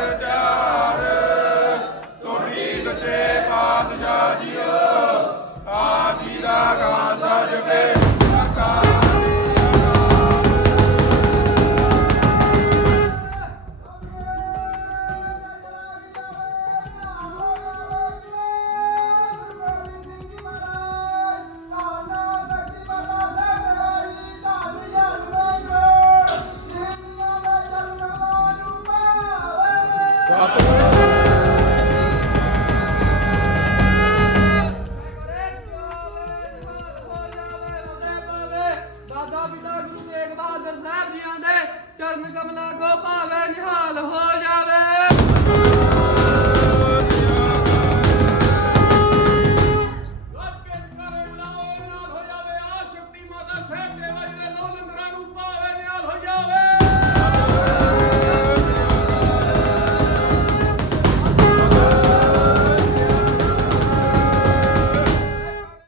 ਵਿਚਾਰ ਸੁਣੀ ਸੱਚੇ ਪਾਤਸ਼ਾਹ ਜੀਓ ਆਜੀ ਦਾ ਗਾਸਾ ਜਪੇ। ਦਾਦਾ ਪਿਤਾ ਗੁਰੂ ਤੇਗ ਬਹਾਦਰ ਸਾਹਿਬ ਜੀਆਂ ਦੇ ਚਰਨ ਕਮਲਾ ਕੋ ਭਾਵੇ ਨਿਹਾਲ ਹੋ